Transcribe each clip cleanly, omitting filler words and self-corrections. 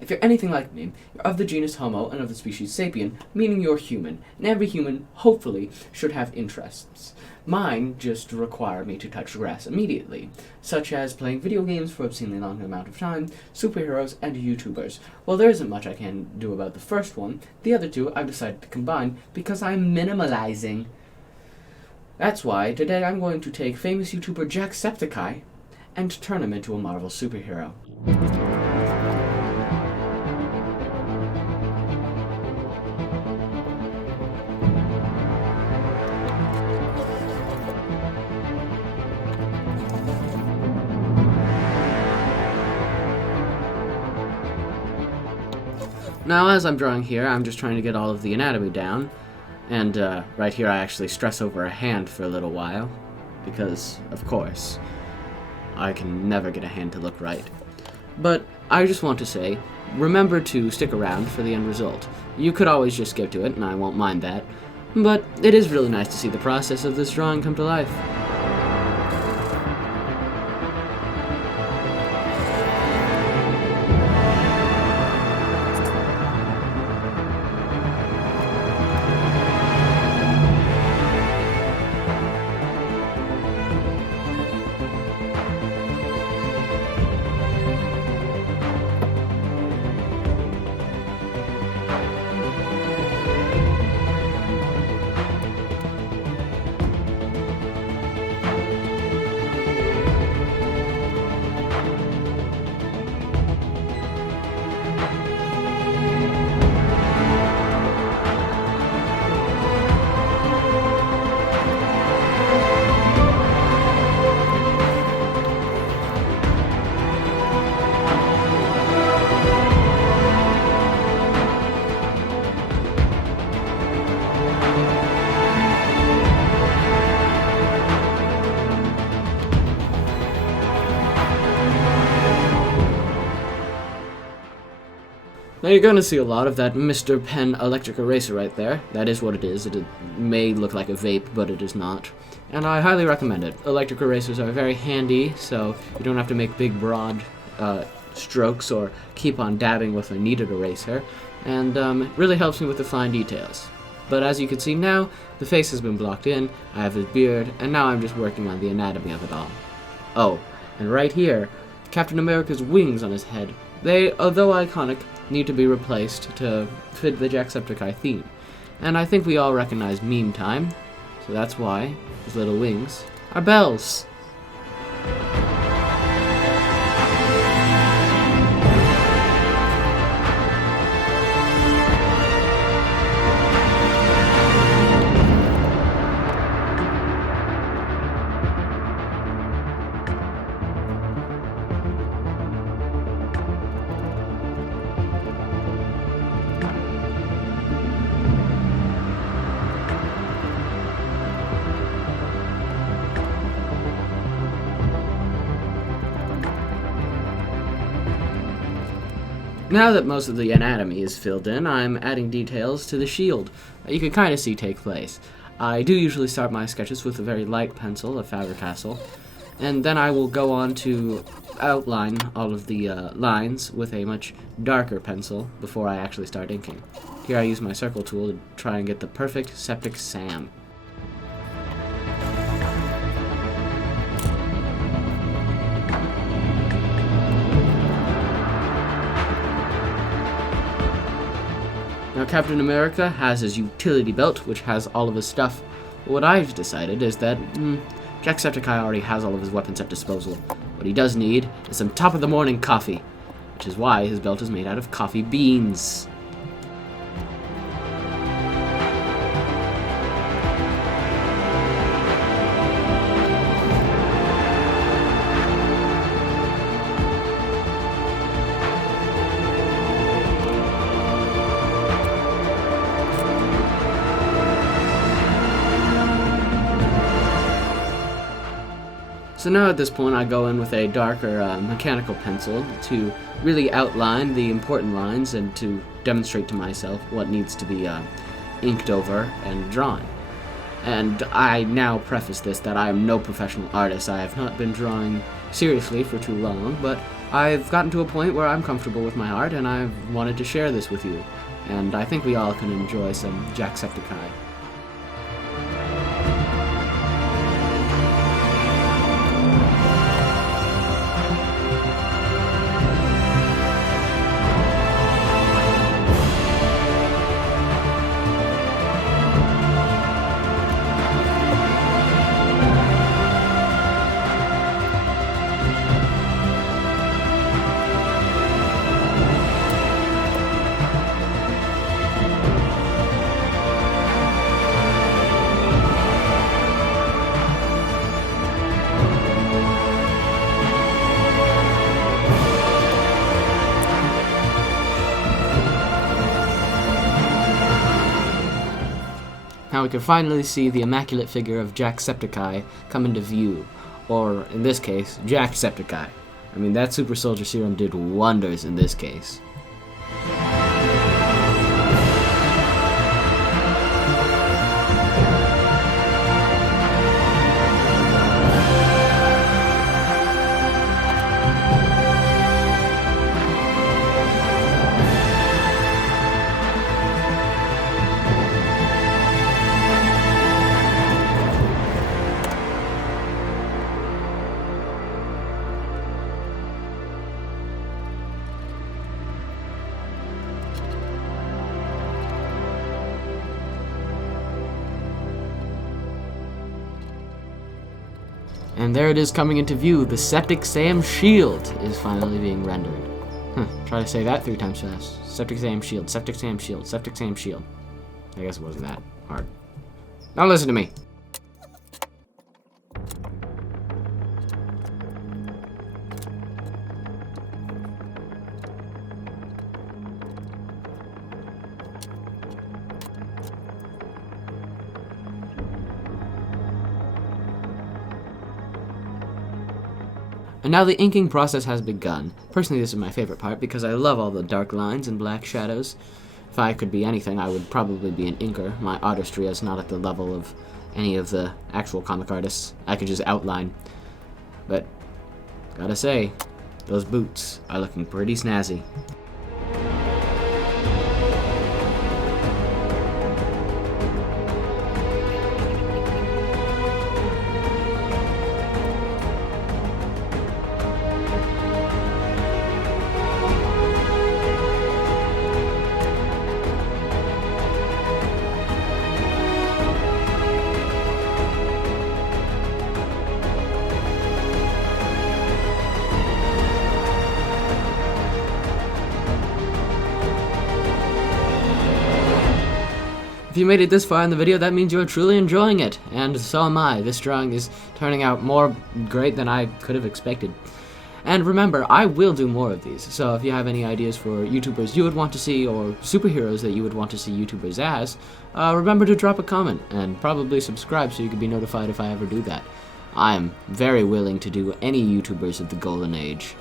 If you're anything like me, you're of the genus Homo and of the species Sapien, meaning you're human, and every human, hopefully, should have interests. Mine just require me to touch grass immediately, such as playing video games for obscenely long amount of time, superheroes, and YouTubers. While there isn't much I can do about the first one, the other two I've decided to combine because I'm minimalizing. That's why today I'm going to take famous YouTuber JACKSEPTICEYE and turn him into a Marvel superhero. Now, as I'm drawing here, I'm just trying to get all of the anatomy down, and right here I actually stress over a hand for a little while, because, of course, I can never get a hand to look right. But I just want to say, remember to stick around for the end result. You could always just skip to it, and I won't mind that, but it is really nice to see the process of this drawing come to life. Now you're going to see a lot of that Mr. Pen electric eraser right there. That is what it is. It may look like a vape, but it is not. And I highly recommend it. Electric erasers are very handy, so you don't have to make big, broad strokes or keep on dabbing with a kneaded eraser. And it really helps me with the fine details. But as you can see now, the face has been blocked in, I have his beard, and now I'm just working on the anatomy of it all. Oh, and right here, Captain America's wings on his head. They, although iconic, need to be replaced to fit the Jacksepticeye theme. And I think we all recognize meme time, so that's why his little wings are bells. Now that most of the anatomy is filled in, I'm adding details to the shield that you can kind of see take place. I do usually start my sketches with a very light pencil, a Faber-Castell, and then I will go on to outline all of the lines with a much darker pencil before I actually start inking. Here I use my circle tool to try and get the perfect septic Sam. Now, Captain America has his utility belt, which has all of his stuff. But what I've decided is that Jacksepticeye already has all of his weapons at disposal. What he does need is some top-of-the-morning coffee, which is why his belt is made out of coffee beans. So now at this point I go in with a darker mechanical pencil to really outline the important lines and to demonstrate to myself what needs to be inked over and drawn. And I now preface this that I am no professional artist. I have not been drawing seriously for too long, but I've gotten to a point where I'm comfortable with my art, and I've wanted to share this with you. And I think we all can enjoy some JACKSEPTICEYE. Now we can finally see the immaculate figure of JACKSEPTICEYE come into view, or in this case, JACKSEPTICEYE. I mean, that super soldier serum did wonders in this case. And there it is coming into view. The Septic Sam shield is finally being rendered. Try to say that 3 times fast. Septic Sam shield, Septic Sam shield, Septic Sam shield. I guess it wasn't that hard. Now listen to me. And now the inking process has begun. Personally, this is my favorite part because I love all the dark lines and black shadows. If I could be anything, I would probably be an inker. My artistry is not at the level of any of the actual comic artists. I could just outline. But, gotta say, those boots are looking pretty snazzy. If you made it this far in the video, that means you're truly enjoying it, and so am I. This drawing is turning out more great than I could have expected. And remember, I will do more of these, so if you have any ideas for YouTubers you would want to see, or superheroes that you would want to see YouTubers as, remember to drop a comment, and probably subscribe so you can be notified if I ever do that. I am very willing to do any YouTubers of the Golden Age.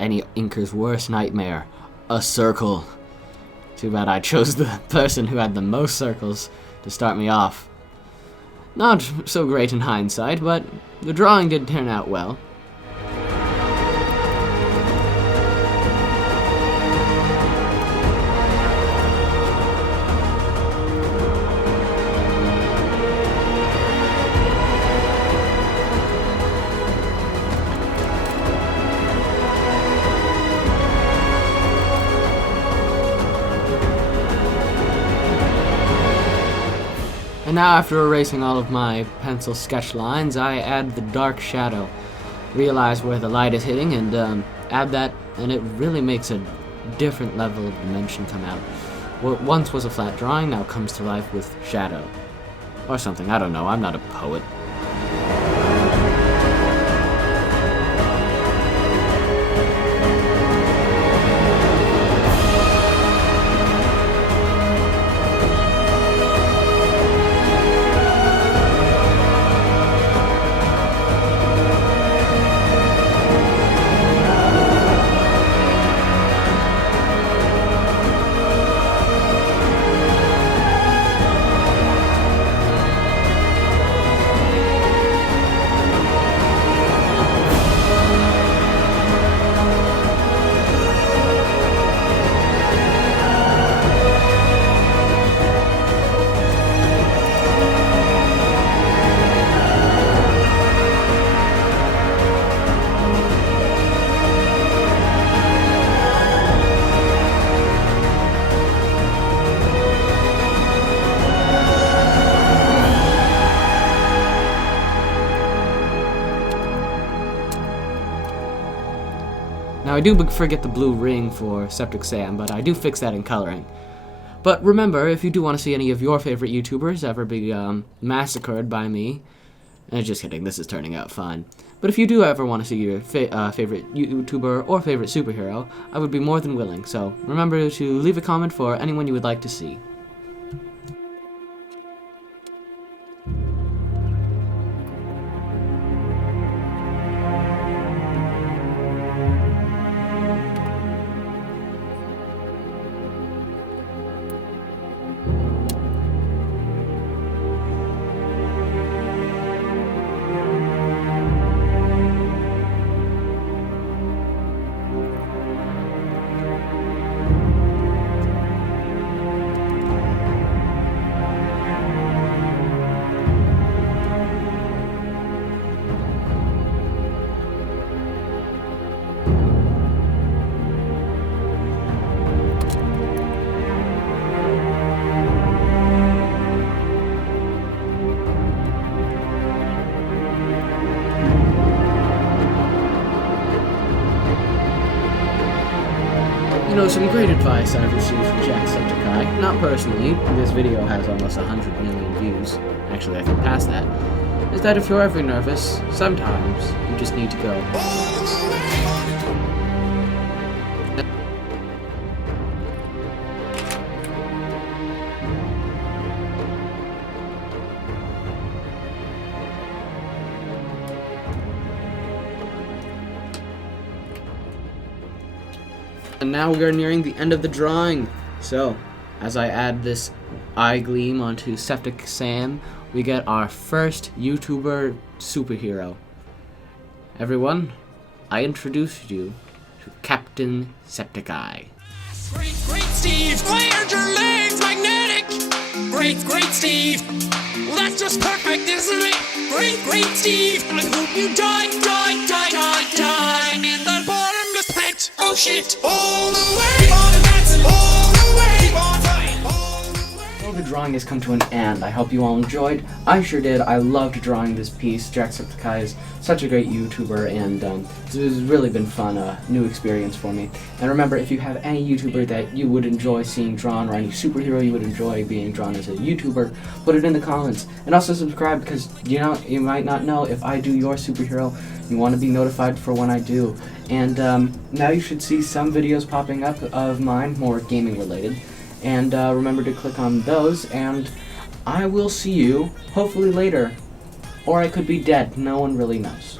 Any inker's worst nightmare, a circle. Too bad I chose the person who had the most circles to start me off. Not so great in hindsight, but the drawing did turn out well. And now, after erasing all of my pencil sketch lines, I add the dark shadow. Realize where the light is hitting and add that, and it really makes a different level of dimension come out. what once was a flat drawing now comes to life with shadow. Or something, I don't know, I'm not a poet. Now I do forget the blue ring for Septic Sam, but I do fix that in coloring. But remember, if you do want to see any of your favorite YouTubers ever be massacred by me, just kidding, this is turning out fine. But if you do ever want to see your favorite YouTuber or favorite superhero, I would be more than willing, so remember to leave a comment for anyone you would like to see. You know, some great advice I've received from JACKSEPTICEYE, not personally, this video has almost 100 million views, actually I think past that, is that if you're ever nervous, sometimes you just need to go. And now we are nearing the end of the drawing. So, as I add this eye gleam onto Septic Sam, we get our first YouTuber superhero. Everyone, I introduce you to Captain Septiceye. Great Steve, why aren't your legs magnetic? Great Steve, well that's just perfect, isn't it? Great Steve, I hope you die in that bottomless pit. Oh shit, all the way, keep on advancing, all the way, keep on flying, all the way. Well, the drawing has come to an end. I hope you all enjoyed. I sure did. I loved drawing this piece. JACKSEPTICEYE is such a great YouTuber, and it's really been fun, a new experience for me. And remember, if you have any YouTuber that you would enjoy seeing drawn, or any superhero you would enjoy being drawn as a YouTuber, put it in the comments. And also subscribe, because you might not know if I do your superhero. You want to be notified for when I do. And now you should see some videos popping up of mine, more gaming related. And remember to click on those, and I will see you hopefully later. Or I could be dead, no one really knows.